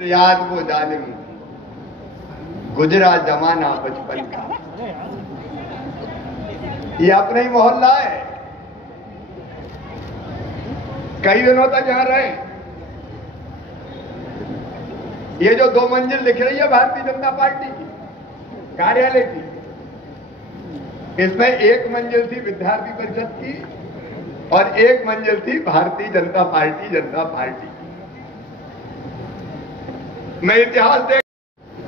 याद वो जालिम गुजरा जमाना बचपन का। ये अपना ही मोहल्ला है, कई दिनों तक यहां रहे। ये जो 2 मंजिल दिख रही है भारतीय जनता पार्टी की कार्यालय की, इसमें 1 मंजिल थी विद्यार्थी परिषद की और 1 मंजिल थी भारतीय जनता पार्टी की। मैं इतिहास देख,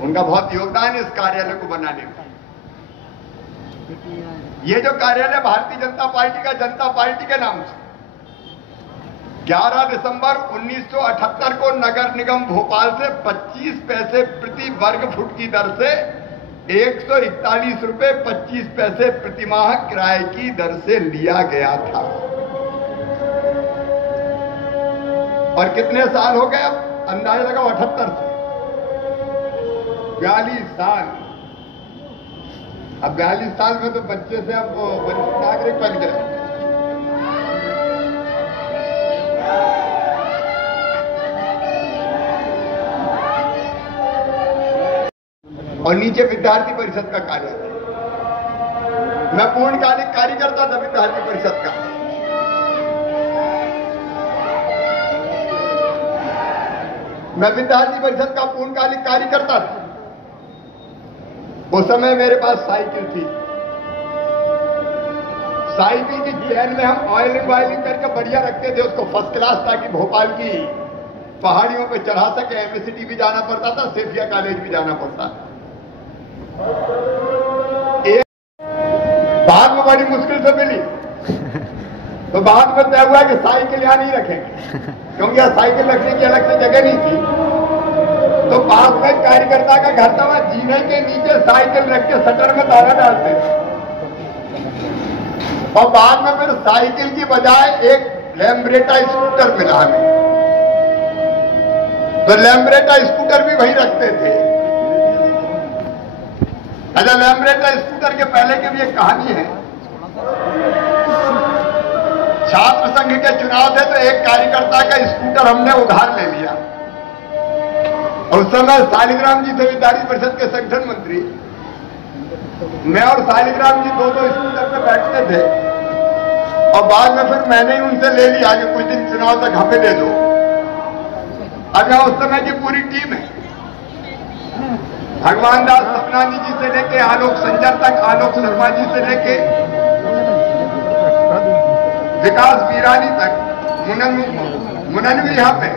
उनका बहुत योगदान है इस कार्यालय को बनाने में। ये जो कार्यालय भारतीय जनता पार्टी का जनता पार्टी के नाम से 11 दिसंबर 1978 को नगर निगम भोपाल से 25 पैसे प्रति वर्ग फुट की दर से 141 रुपए 25 पैसे प्रतिमाह किराए की दर से लिया गया था। और कितने साल हो गए अब अंदाजा लगाओ, 78 से 42 साल। अब 42 साल में तो बच्चे से अब वरिष्ठ नागरिक बन गए। और नीचे विद्यार्थी परिषद का कार्यालय। मैं पूर्णकालिक कार्यकर्ता था विद्यार्थी परिषद का। मैं विद्यार्थी परिषद का पूर्णकालिक कार्यकर्ता था। उस समय मेरे पास साइकिल थी। साइकिल की चैन में हम ऑयलिंग वायलिंग करके बढ़िया रखते थे उसको फर्स्ट क्लास, ताकि भोपाल की पहाड़ियों पे चढ़ा सके। एमएससीटी भी जाना पड़ता था, सेफिया कॉलेज भी जाना पड़ता था। एक बाद में बड़ी मुश्किल से मिली, तो बाद में तय हुआ कि साइकिल यहां नहीं रखेंगे, क्योंकि यहां साइकिल रखने की अलग से जगह नहीं थी। तो पास में कार्यकर्ता का घर था, वहां जीने के नीचे साइकिल रख के शटर में ताला डालते थे। और बाद में फिर साइकिल की बजाय एक लैम्ब्रेटा स्कूटर मिला हमें, तो लैम्ब्रेटा स्कूटर भी वहीं रखते थे। अच्छा, लैम्ब्रेटा स्कूटर के पहले की भी एक कहानी है। छात्र संघ के चुनाव थे, तो एक कार्यकर्ता का स्कूटर हमने उधार ले लिया। और उस समय शालिग्राम जी थे विद्यार्थी परिषद के संगठन मंत्री। मैं और शालिग्राम जी दो स्कूटर पे बैठते थे, और बाद में फिर मैंने ही उनसे ले लिया कि कुछ दिन चुनाव तक हमें दे दो। अब यहाँ उस समय की पूरी टीम है, भगवान दास सपनानी जी से लेके आलोक संजर तक, आलोक शर्मा जी से लेके विकास वीरानी तक, मुनन भी यहाँ पे।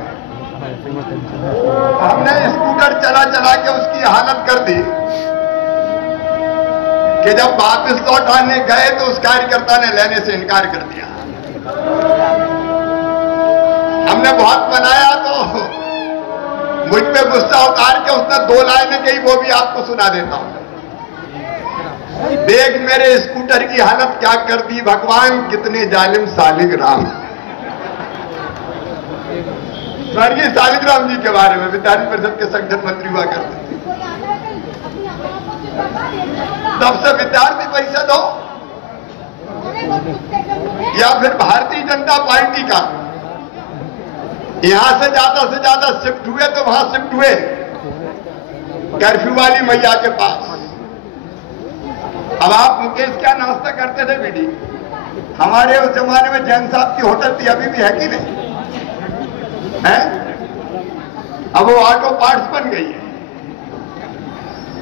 हमने स्कूटर चला चला के उसकी हालत कर दी कि जब वापस लौटाने गए तो उस कार्यकर्ता ने लेने से इनकार कर दिया। हमने बहुत बनाया, तो मुझ पे गुस्सा उतार के उसने 2 लाइनें कही, वो भी आपको सुना देता हूं। देख मेरे स्कूटर की हालत क्या कर दी भगवान, कितने जालिम शालिग्राम। स्वर्गीय शालिग्राम जी के बारे में, विद्यार्थी परिषद के संगठन मंत्री हुआ करते थे। तब से विद्यार्थी परिषद हो या फिर भारतीय जनता पार्टी का, यहां से ज्यादा शिफ्ट हुए तो वहां शिफ्ट हुए कर्फ्यू वाली मैया के पास। अब आप मुकेश क्या नाश्ता करते थे बीडी? हमारे उस जमाने में जैन साहब की होटल थी, अभी भी है कि नहीं है? अब वो ऑटो पार्ट्स बन गई है।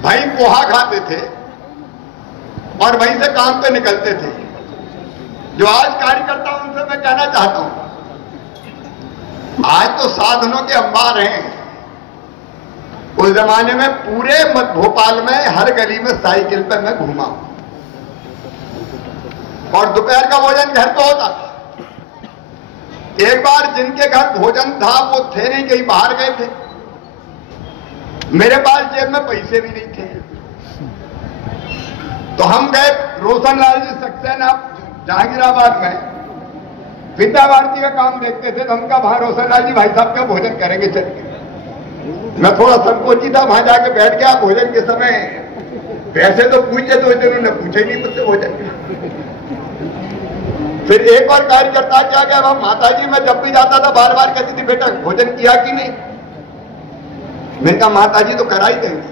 भाई पोहा खाते थे और वहीं से काम पे निकलते थे। जो आज कार्यकर्ता, उनसे मैं कहना चाहता हूं, आज तो साधनों के अंबार हैं। उस जमाने में पूरे भोपाल में हर गली में साइकिल पे मैं घूमा, और दोपहर का भोजन घर पे होता था। एक बार जिनके घर भोजन था वो थे नहीं, कहीं बाहर गए थे। मेरे पास जेब में पैसे भी नहीं थे, तो हम गए रोशनलाल जी सक्सेना जहांगीराबाद में विद्या भारती का काम देखते थे। तो हम कहा वहां रोशनलाल जी भाई साहब का भोजन करेंगे चल के। मैं थोड़ा संकोची था, वहां जाके बैठ गया। भोजन के समय पैसे तो पूछे, तो इन्होंने पूछे नहीं मुझसे भोजन। फिर एक और कार्यकर्ता क्या गया, वहां माता जी मैं जब भी जाता था बार बार कहती थी बेटा भोजन किया कि नहीं। मैंने कहा माता जी तो करा ही देंगे।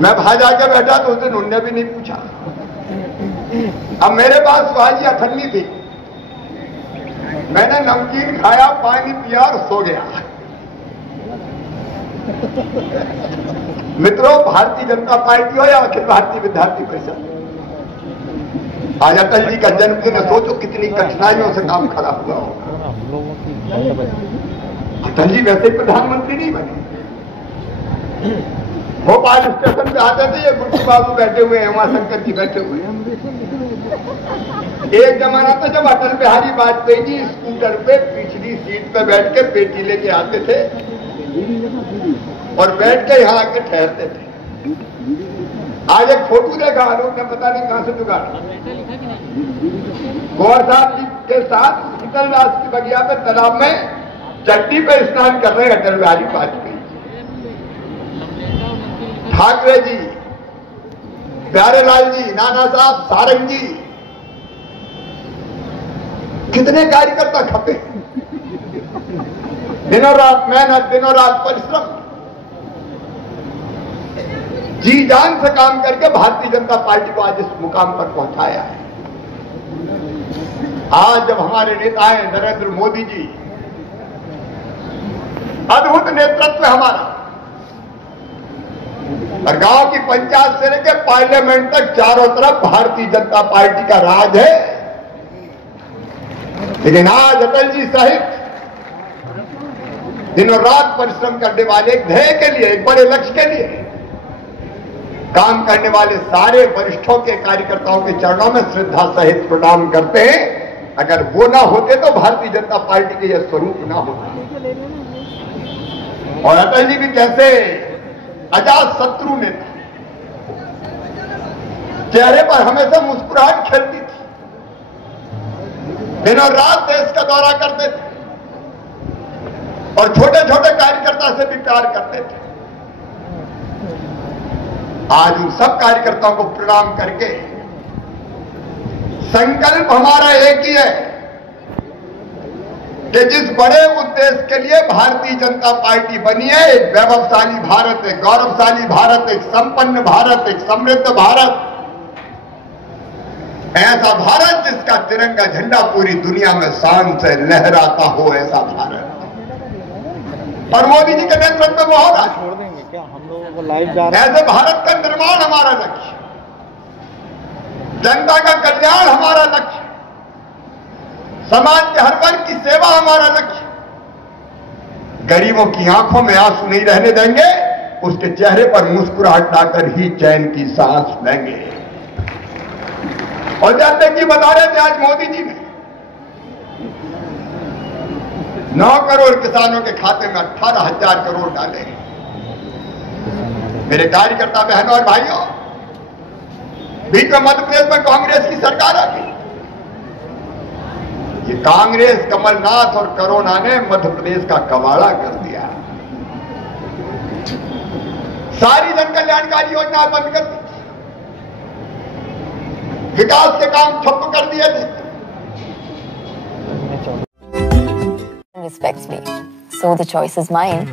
मैं बाहर जाके बैठा तो उस दिन उनने भी नहीं पूछा। अब मेरे पास सुहाजी अठन्नी थी, मैंने नमकीन खाया, पानी पिया और सो गया। मित्रों, भारतीय जनता पार्टी हो या अखिल भारतीय विद्यार्थी परिषद, आज अटल जी का जन्मदिन है। सोचो कितनी कठिनाइयों से काम खराब हुआ होगा। अटल जी वैसे ही प्रधानमंत्री नहीं बने। भोपाल स्टेशन पे आते थे, ये गुड्डू बाबू बैठे हुए हैं, उमाशंकर जी बैठे हुए हैं। एक जमाना था जब अटल बिहारी वाजपेयी जी स्कूटर पे पिछली सीट पे बैठ के पेटी लेके आते थे और बैठ के यहाँ आके ठहरते थे। आज एक फोटो देखा लोग ने, पता नहीं कहां से जुगाड़ा, गौर साहब जी के साथ शीतलदास की बगिया पे तालाब में चट्टी पे स्नान कर रहे अटल बिहारी वाजपेयी, ठाकरे जी, प्यारेलाल जी, नाना साहब, सारंग जी, कितने कार्यकर्ता खपे। दिनों रात मेहनत, दिनों रात परिश्रम, जी जान से काम करके भारतीय जनता पार्टी को आज इस मुकाम पर पहुंचाया है। आज जब हमारे नेता हैं नरेंद्र मोदी जी, अद्भुत नेतृत्व हमारा, और गांव की पंचायत से लेकर पार्लियामेंट तक चारों तरफ भारतीय जनता पार्टी का राज है। लेकिन आज अटल जी सहित दिनों रात परिश्रम करने वाले, एक ध्येय के लिए, एक बड़े लक्ष्य के लिए काम करने वाले सारे वरिष्ठों के कार्यकर्ताओं के चरणों में श्रद्धा सहित प्रणाम करते हैं। अगर वो ना होते तो भारतीय जनता पार्टी के यह स्वरूप ना होता। और अटल जी भी कैसे अजात शत्रु नेता, चेहरे पर हमेशा मुस्कुराहट खिलती थी, दिनों रात देश का दौरा करते थे और छोटे छोटे कार्यकर्ता से भी प्यार करते थे। आज उन सब कार्यकर्ताओं को प्रणाम करके संकल्प हमारा एक ही है कि जिस बड़े उद्देश्य के लिए भारतीय जनता पार्टी बनी है, एक वैभवशाली भारत, एक गौरवशाली भारत, एक संपन्न भारत, एक समृद्ध भारत, ऐसा भारत जिसका तिरंगा झंडा पूरी दुनिया में शान से लहराता हो, ऐसा भारत। और मोदी जी के नेतृत्व में होगा। छोड़ देंगे क्या हम लोगों को लाइव जा रहे हैं? ऐसे भारत का निर्माण हमारा लक्ष्य, जनता का कल्याण हमारा लक्ष्य, समाज के हर वर्ग की सेवा हमारा लक्ष्य। गरीबों की आंखों में आंसू नहीं रहने देंगे, उसके चेहरे पर मुस्कुराहट लाकर ही चैन की सांस लेंगे। और जैसे कि बता रहे थे आज मोदी जी ने 9 करोड़ किसानों के खाते में 18,000 करोड़ डाले। मेरे कार्यकर्ता बहनों और भाइयों, बीच में मध्य प्रदेश में कांग्रेस की सरकार आ गई। ये कांग्रेस, कमलनाथ और करुणा ने मध्य प्रदेश का कबाड़ा कर दिया। सारी जन कल्याणकारी योजना बंद कर दी, विकास के काम ठप्प कर दिए थे। Respects me, so the choice is mine.